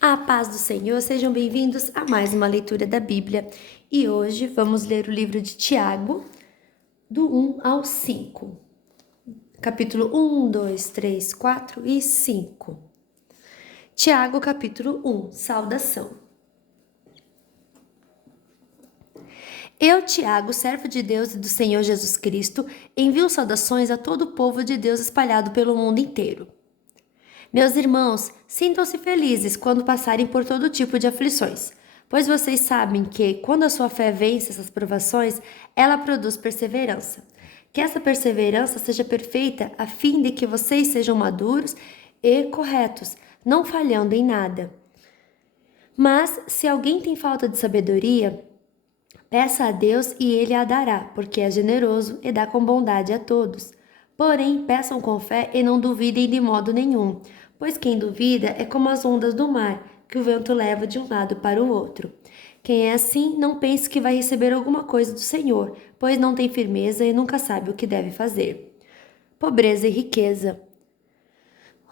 A paz do Senhor, sejam bem-vindos a mais uma leitura da Bíblia. E hoje vamos ler o livro de Tiago, do 1 ao 5. Capítulo 1, 2, 3, 4 e 5. Tiago, capítulo 1, saudação. Eu, Tiago, servo de Deus e do Senhor Jesus Cristo, envio saudações a todo o povo de Deus espalhado pelo mundo inteiro. Meus irmãos, sintam-se felizes quando passarem por todo tipo de aflições, pois vocês sabem que, quando a sua fé vence essas provações, ela produz perseverança. Que essa perseverança seja perfeita, a fim de que vocês sejam maduros e corretos, não falhando em nada. Mas, se alguém tem falta de sabedoria, peça a Deus e Ele a dará, porque é generoso e dá com bondade a todos. Porém, peçam com fé e não duvidem de modo nenhum, pois quem duvida é como as ondas do mar, que o vento leva de um lado para o outro. Quem é assim, não pense que vai receber alguma coisa do Senhor, pois não tem firmeza e nunca sabe o que deve fazer. Pobreza e riqueza.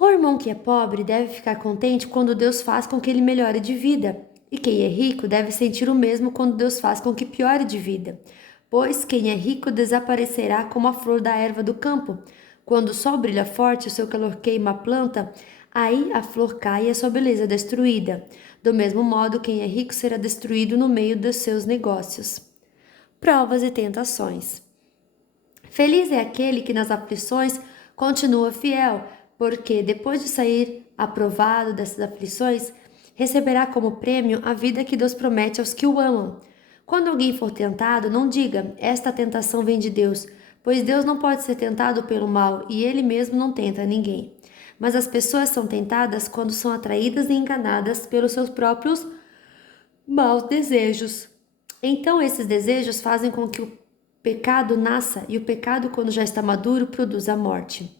O irmão que é pobre deve ficar contente quando Deus faz com que ele melhore de vida. E quem é rico deve sentir o mesmo quando Deus faz com que piore de vida. Pois quem é rico desaparecerá como a flor da erva do campo. Quando o sol brilha forte e o seu calor queima a planta, aí a flor cai e a sua beleza é destruída. Do mesmo modo, quem é rico será destruído no meio dos seus negócios. Provas e tentações. Feliz é aquele que nas aflições continua fiel, porque depois de sair aprovado dessas aflições, receberá como prêmio a vida que Deus promete aos que o amam. Quando alguém for tentado, não diga: esta tentação vem de Deus, pois Deus não pode ser tentado pelo mal e ele mesmo não tenta ninguém. Mas as pessoas são tentadas quando são atraídas e enganadas pelos seus próprios maus desejos. Então esses desejos fazem com que o pecado nasça, e o pecado, quando já está maduro, produz a morte.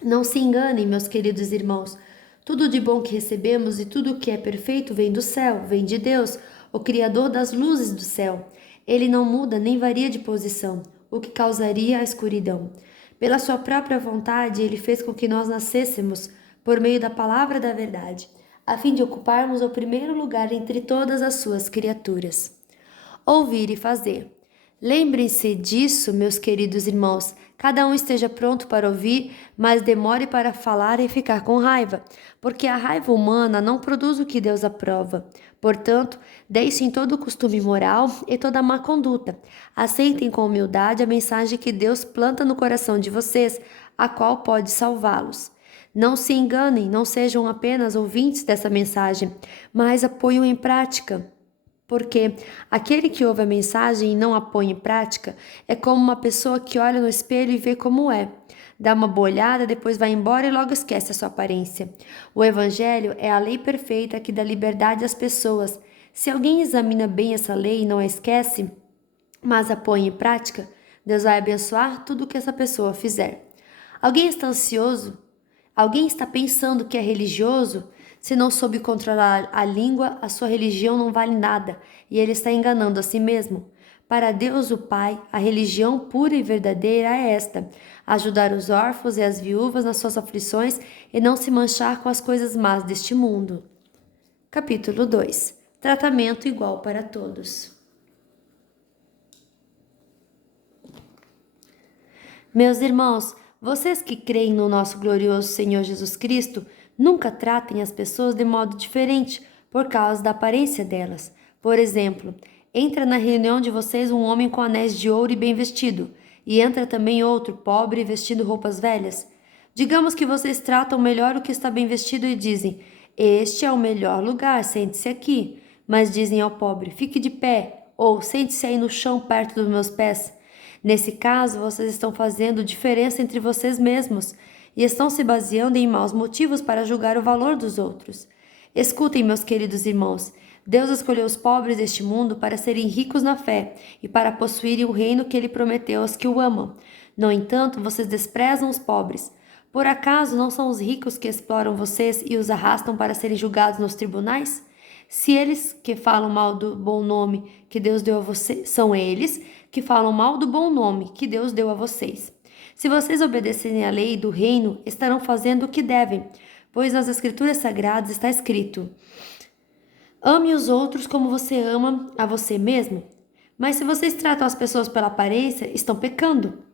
Não se enganem, meus queridos irmãos. Tudo de bom que recebemos e tudo que é perfeito vem do céu, vem de Deus, o Criador das luzes do céu. Ele não muda nem varia de posição, o que causaria a escuridão. Pela sua própria vontade, ele fez com que nós nascêssemos por meio da palavra da verdade, a fim de ocuparmos o primeiro lugar entre todas as suas criaturas. Ouvir e fazer. Lembrem-se disso, meus queridos irmãos. Cada um esteja pronto para ouvir, mas demore para falar e ficar com raiva, porque a raiva humana não produz o que Deus aprova. Portanto, deixem todo o costume moral e toda a má conduta. Aceitem com humildade a mensagem que Deus planta no coração de vocês, a qual pode salvá-los. Não se enganem, não sejam apenas ouvintes dessa mensagem, mas a ponham em prática. Porque aquele que ouve a mensagem e não a põe em prática é como uma pessoa que olha no espelho e vê como é. Dá uma boa olhada, depois vai embora e logo esquece a sua aparência. O Evangelho é a lei perfeita que dá liberdade às pessoas. Se alguém examina bem essa lei e não a esquece, mas a põe em prática, Deus vai abençoar tudo o que essa pessoa fizer. Alguém está ansioso? Alguém está pensando que é religioso? Se não soube controlar a língua, a sua religião não vale nada e ele está enganando a si mesmo. Para Deus, o Pai, a religião pura e verdadeira é esta: ajudar os órfãos e as viúvas nas suas aflições e não se manchar com as coisas más deste mundo. Capítulo 2. Tratamento igual para todos. Meus irmãos, vocês que creem no nosso glorioso Senhor Jesus Cristo, nunca tratem as pessoas de modo diferente por causa da aparência delas. Por exemplo, entra na reunião de vocês um homem com anéis de ouro e bem vestido, e entra também outro, pobre, vestindo roupas velhas. Digamos que vocês tratam melhor o que está bem vestido e dizem: este é o melhor lugar, sente-se aqui. Mas dizem ao pobre: fique de pé, ou sente-se aí no chão perto dos meus pés. Nesse caso, vocês estão fazendo diferença entre vocês mesmos e estão se baseando em maus motivos para julgar o valor dos outros. Escutem, meus queridos irmãos, Deus escolheu os pobres deste mundo para serem ricos na fé e para possuírem o reino que ele prometeu aos que o amam. No entanto, vocês desprezam os pobres. Por acaso não são os ricos que exploram vocês e os arrastam para serem julgados nos tribunais? Se eles que falam mal do bom nome que Deus deu a vocês, são eles que falam mal do bom nome que Deus deu a vocês. Se vocês obedecerem à lei do reino, estarão fazendo o que devem, pois nas Escrituras Sagradas está escrito: ame os outros como você ama a você mesmo. Mas se vocês tratam as pessoas pela aparência, estão pecando.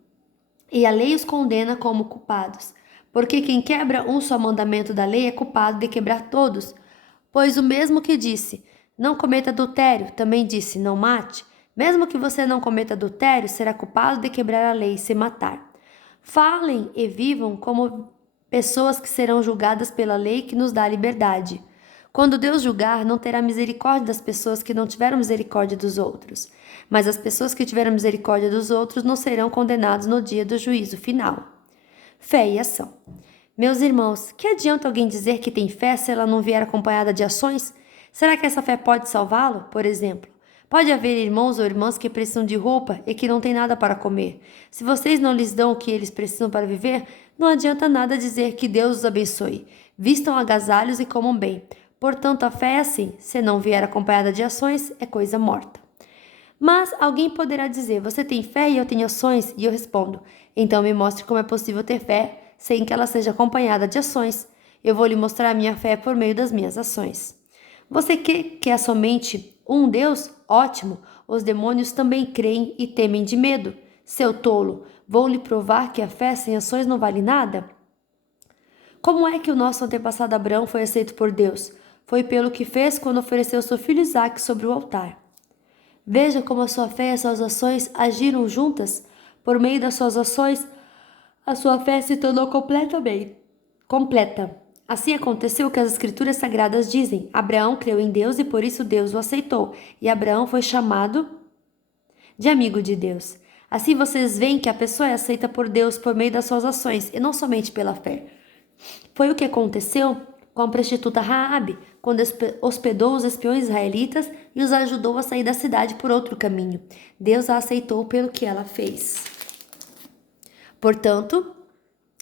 E a lei os condena como culpados. Porque quem quebra um só mandamento da lei é culpado de quebrar todos. Pois o mesmo que disse, não cometa adultério, também disse, não mate. Mesmo que você não cometa adultério, será culpado de quebrar a lei e se matar. Falem e vivam como pessoas que serão julgadas pela lei que nos dá a liberdade. Quando Deus julgar, não terá misericórdia das pessoas que não tiveram misericórdia dos outros. Mas as pessoas que tiveram misericórdia dos outros não serão condenados no dia do juízo final. Fé e ação. Meus irmãos, que adianta alguém dizer que tem fé se ela não vier acompanhada de ações? Será que essa fé pode salvá-lo, por exemplo? Pode haver irmãos ou irmãs que precisam de roupa e que não têm nada para comer. Se vocês não lhes dão o que eles precisam para viver, não adianta nada dizer que Deus os abençoe. Vistam agasalhos e comam bem. Portanto, a fé é assim: se não vier acompanhada de ações, é coisa morta. Mas alguém poderá dizer: você tem fé e eu tenho ações? E eu respondo: então me mostre como é possível ter fé sem que ela seja acompanhada de ações. Eu vou lhe mostrar a minha fé por meio das minhas ações. Você quer somente um Deus? Ótimo! Os demônios também creem e temem de medo. Seu tolo, vou lhe provar que a fé sem ações não vale nada? Como é que o nosso antepassado Abraão foi aceito por Deus? Foi pelo que fez quando ofereceu seu filho Isaque sobre o altar. Veja como a sua fé e as suas ações agiram juntas. Por meio das suas ações, a sua fé se tornou completa. Assim aconteceu que as Escrituras Sagradas dizem: Abraão creu em Deus e por isso Deus o aceitou, e Abraão foi chamado de amigo de Deus. Assim vocês veem que a pessoa é aceita por Deus por meio das suas ações e não somente pela fé. Foi o que aconteceu com a prostituta Raabe, quando hospedou os espiões israelitas e os ajudou a sair da cidade por outro caminho. Deus a aceitou pelo que ela fez. Portanto,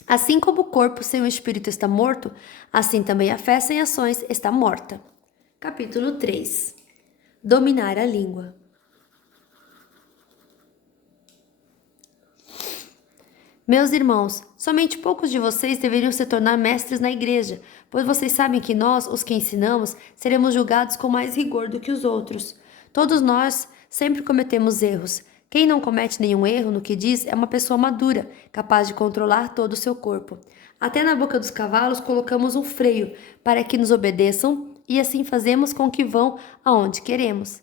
assim como o corpo sem o espírito está morto, assim também a fé sem ações está morta. Capítulo 3. Dominar a língua. Meus irmãos, somente poucos de vocês deveriam se tornar mestres na igreja, pois vocês sabem que nós, os que ensinamos, seremos julgados com mais rigor do que os outros. Todos nós sempre cometemos erros. Quem não comete nenhum erro no que diz é uma pessoa madura, capaz de controlar todo o seu corpo. Até na boca dos cavalos colocamos um freio para que nos obedeçam e assim fazemos com que vão aonde queremos.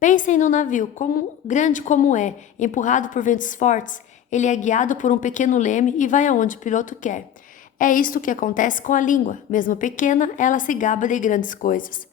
Pensem no navio, grande como é, empurrado por ventos fortes. Ele é guiado por um pequeno leme e vai aonde o piloto quer. É isto que acontece com a língua. Mesmo pequena, ela se gaba de grandes coisas.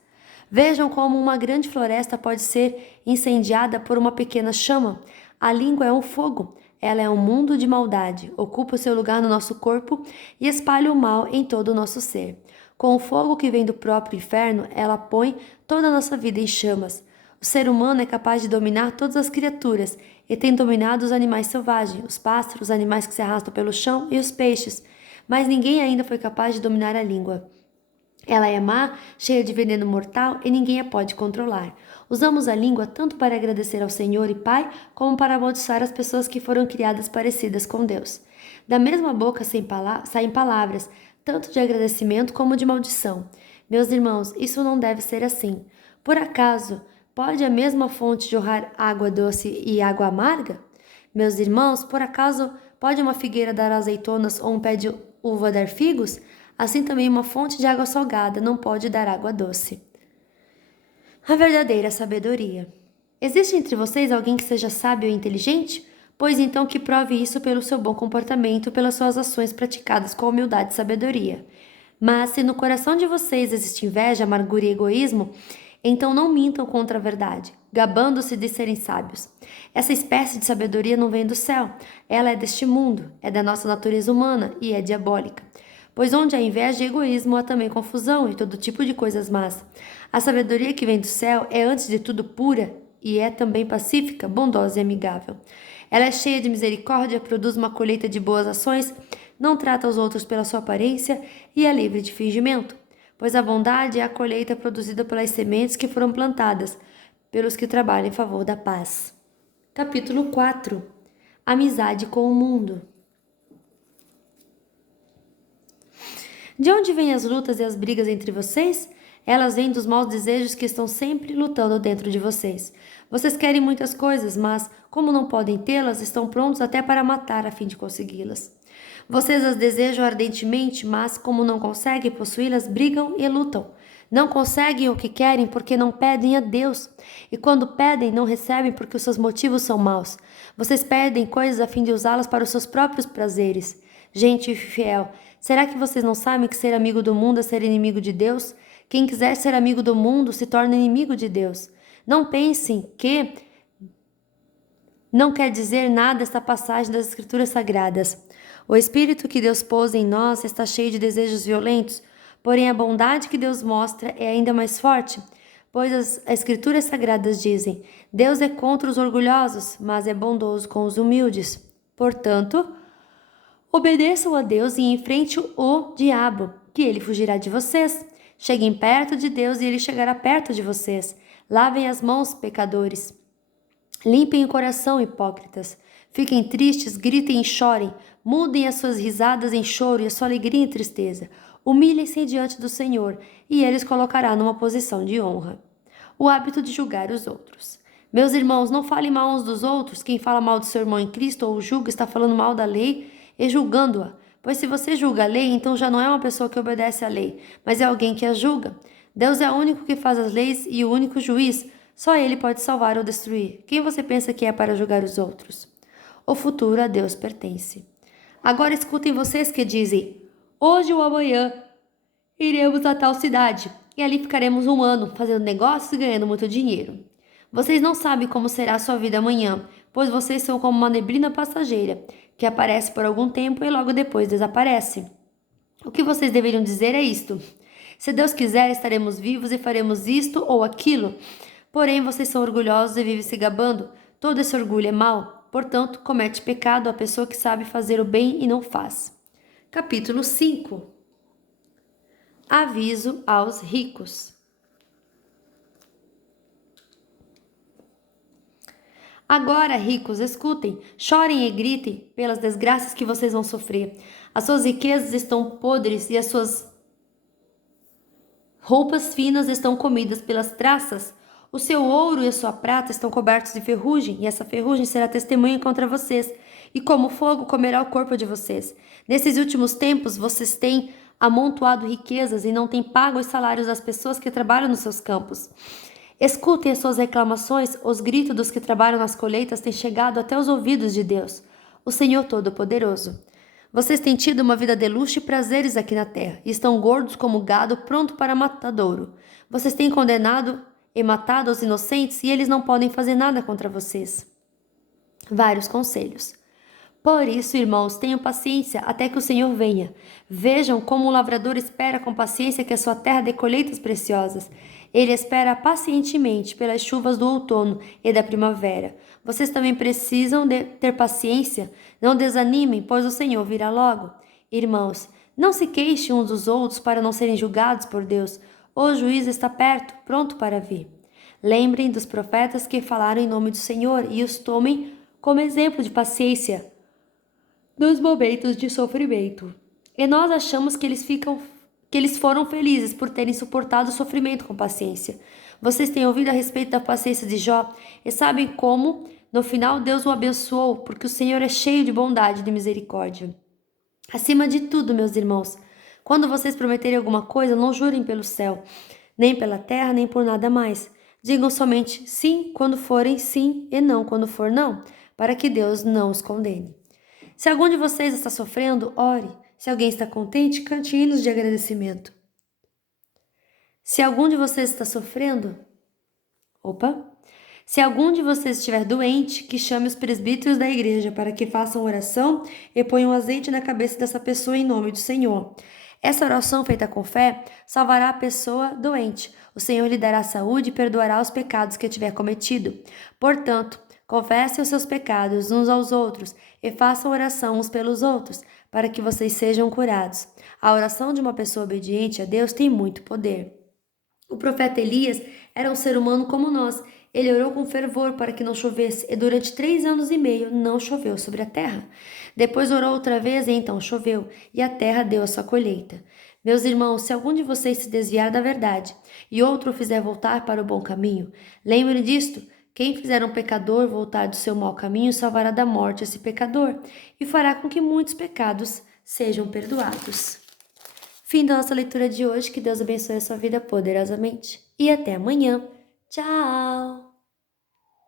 Vejam como uma grande floresta pode ser incendiada por uma pequena chama. A língua é um fogo. Ela é um mundo de maldade, ocupa o seu lugar no nosso corpo e espalha o mal em todo o nosso ser. Com o fogo que vem do próprio inferno, ela põe toda a nossa vida em chamas. O ser humano é capaz de dominar todas as criaturas e tem dominado os animais selvagens, os pássaros, os animais que se arrastam pelo chão e os peixes, mas ninguém ainda foi capaz de dominar a língua. Ela é má, cheia de veneno mortal e ninguém a pode controlar. Usamos a língua tanto para agradecer ao Senhor e Pai, como para amaldiçoar as pessoas que foram criadas parecidas com Deus. Da mesma boca saem palavras, tanto de agradecimento como de maldição. Meus irmãos, isso não deve ser assim. Por acaso, pode a mesma fonte jorrar água doce e água amarga? Meus irmãos, por acaso pode uma figueira dar azeitonas ou um pé de uva dar figos? Assim também uma fonte de água salgada não pode dar água doce. A verdadeira sabedoria. Existe entre vocês alguém que seja sábio e inteligente? Pois então que prove isso pelo seu bom comportamento, pelas suas ações praticadas com humildade e sabedoria. Mas se no coração de vocês existe inveja, amargura e egoísmo, então não mintam contra a verdade, gabando-se de serem sábios. Essa espécie de sabedoria não vem do céu, ela é deste mundo, é da nossa natureza humana e é diabólica. Pois onde há inveja e egoísmo, há também confusão e todo tipo de coisas más. A sabedoria que vem do céu é antes de tudo pura e é também pacífica, bondosa e amigável. Ela é cheia de misericórdia, produz uma colheita de boas ações, não trata os outros pela sua aparência e é livre de fingimento. Pois a bondade é a colheita produzida pelas sementes que foram plantadas, pelos que trabalham em favor da paz. Capítulo 4. Amizade com o mundo. De onde vêm as lutas e as brigas entre vocês? Elas vêm dos maus desejos que estão sempre lutando dentro de vocês. Vocês querem muitas coisas, mas, como não podem tê-las, estão prontos até para matar a fim de consegui-las. Vocês as desejam ardentemente, mas, como não conseguem possuí-las, brigam e lutam. Não conseguem o que querem porque não pedem a Deus. E quando pedem, não recebem porque os seus motivos são maus. Vocês pedem coisas a fim de usá-las para os seus próprios prazeres. Gente fiel, será que vocês não sabem que ser amigo do mundo é ser inimigo de Deus? Quem quiser ser amigo do mundo se torna inimigo de Deus. Não pensem que não quer dizer nada esta passagem das Escrituras Sagradas. O Espírito que Deus pôs em nós está cheio de desejos violentos, porém a bondade que Deus mostra é ainda mais forte, pois as Escrituras Sagradas dizem: Deus é contra os orgulhosos, mas é bondoso com os humildes. Portanto, obedeçam a Deus e enfrente o diabo, que ele fugirá de vocês. Cheguem perto de Deus e ele chegará perto de vocês. Lavem as mãos, pecadores. Limpem o coração, hipócritas. Fiquem tristes, gritem e chorem. Mudem as suas risadas em choro e a sua alegria em tristeza. Humilhem-se diante do Senhor e ele os colocará numa posição de honra. O hábito de julgar os outros. Meus irmãos, não falem mal uns dos outros. Quem fala mal do seu irmão em Cristo ou o julga está falando mal da lei e julgando-a. Pois se você julga a lei, então já não é uma pessoa que obedece à lei, mas é alguém que a julga. Deus é o único que faz as leis e o único juiz. Só ele pode salvar ou destruir. Quem você pensa que é para julgar os outros? O futuro a Deus pertence. Agora escutem vocês que dizem: hoje ou amanhã iremos a tal cidade e ali ficaremos um ano fazendo negócios e ganhando muito dinheiro. Vocês não sabem como será a sua vida amanhã, pois vocês são como uma neblina passageira que aparece por algum tempo e logo depois desaparece. O que vocês deveriam dizer é isto: se Deus quiser, estaremos vivos e faremos isto ou aquilo. Porém, vocês são orgulhosos e vivem se gabando. Todo esse orgulho é mau. Portanto, comete pecado a pessoa que sabe fazer o bem e não faz. Capítulo 5. Aviso aos ricos. Agora, ricos, escutem, chorem e gritem pelas desgraças que vocês vão sofrer. As suas riquezas estão podres e as suas roupas finas estão comidas pelas traças. O seu ouro e a sua prata estão cobertos de ferrugem, e essa ferrugem será testemunha contra vocês, e como fogo comerá o corpo de vocês. Nesses últimos tempos, vocês têm amontoado riquezas e não têm pago os salários das pessoas que trabalham nos seus campos. Escutem as suas reclamações, os gritos dos que trabalham nas colheitas têm chegado até os ouvidos de Deus, o Senhor Todo-Poderoso. Vocês têm tido uma vida de luxo e prazeres aqui na terra, e estão gordos como gado pronto para matadouro. Vocês têm condenado e matado os inocentes e eles não podem fazer nada contra vocês. Vários conselhos. Por isso, irmãos, tenham paciência até que o Senhor venha. Vejam como o lavrador espera com paciência que a sua terra dê colheitas preciosas. Ele espera pacientemente pelas chuvas do outono e da primavera. Vocês também precisam ter paciência. Não desanimem, pois o Senhor virá logo. Irmãos, não se queixem uns dos outros para não serem julgados por Deus. O juízo está perto, pronto para vir. Lembrem dos profetas que falaram em nome do Senhor e os tomem como exemplo de paciência nos momentos de sofrimento. E nós achamos que eles foram felizes por terem suportado o sofrimento com paciência. Vocês têm ouvido a respeito da paciência de Jó e sabem como, no final, Deus o abençoou, porque o Senhor é cheio de bondade e de misericórdia. Acima de tudo, meus irmãos, quando vocês prometerem alguma coisa, não jurem pelo céu, nem pela terra, nem por nada mais. Digam somente sim quando forem sim e não quando for não, para que Deus não os condene. Se algum de vocês está sofrendo, ore. Se alguém está contente, cante hinos de agradecimento. Se algum de vocês está sofrendo, se algum de vocês estiver doente, que chame os presbíteros da igreja para que façam oração e ponham azeite na cabeça dessa pessoa em nome do Senhor. Essa oração feita com fé salvará a pessoa doente. O Senhor lhe dará saúde e perdoará os pecados que tiver cometido. Portanto, confessem os seus pecados uns aos outros e façam oração uns pelos outros, para que vocês sejam curados. A oração de uma pessoa obediente a Deus tem muito poder. O profeta Elias era um ser humano como nós. Ele orou com fervor para que não chovesse, e durante 3 anos e meio não choveu sobre a terra. Depois orou outra vez, e então choveu, e a terra deu a sua colheita. Meus irmãos, se algum de vocês se desviar da verdade e outro o fizer voltar para o bom caminho, lembre disto: quem fizer um pecador voltar do seu mau caminho salvará da morte esse pecador e fará com que muitos pecados sejam perdoados. Fim da nossa leitura de hoje. Que Deus abençoe a sua vida poderosamente. E até amanhã. Tchau!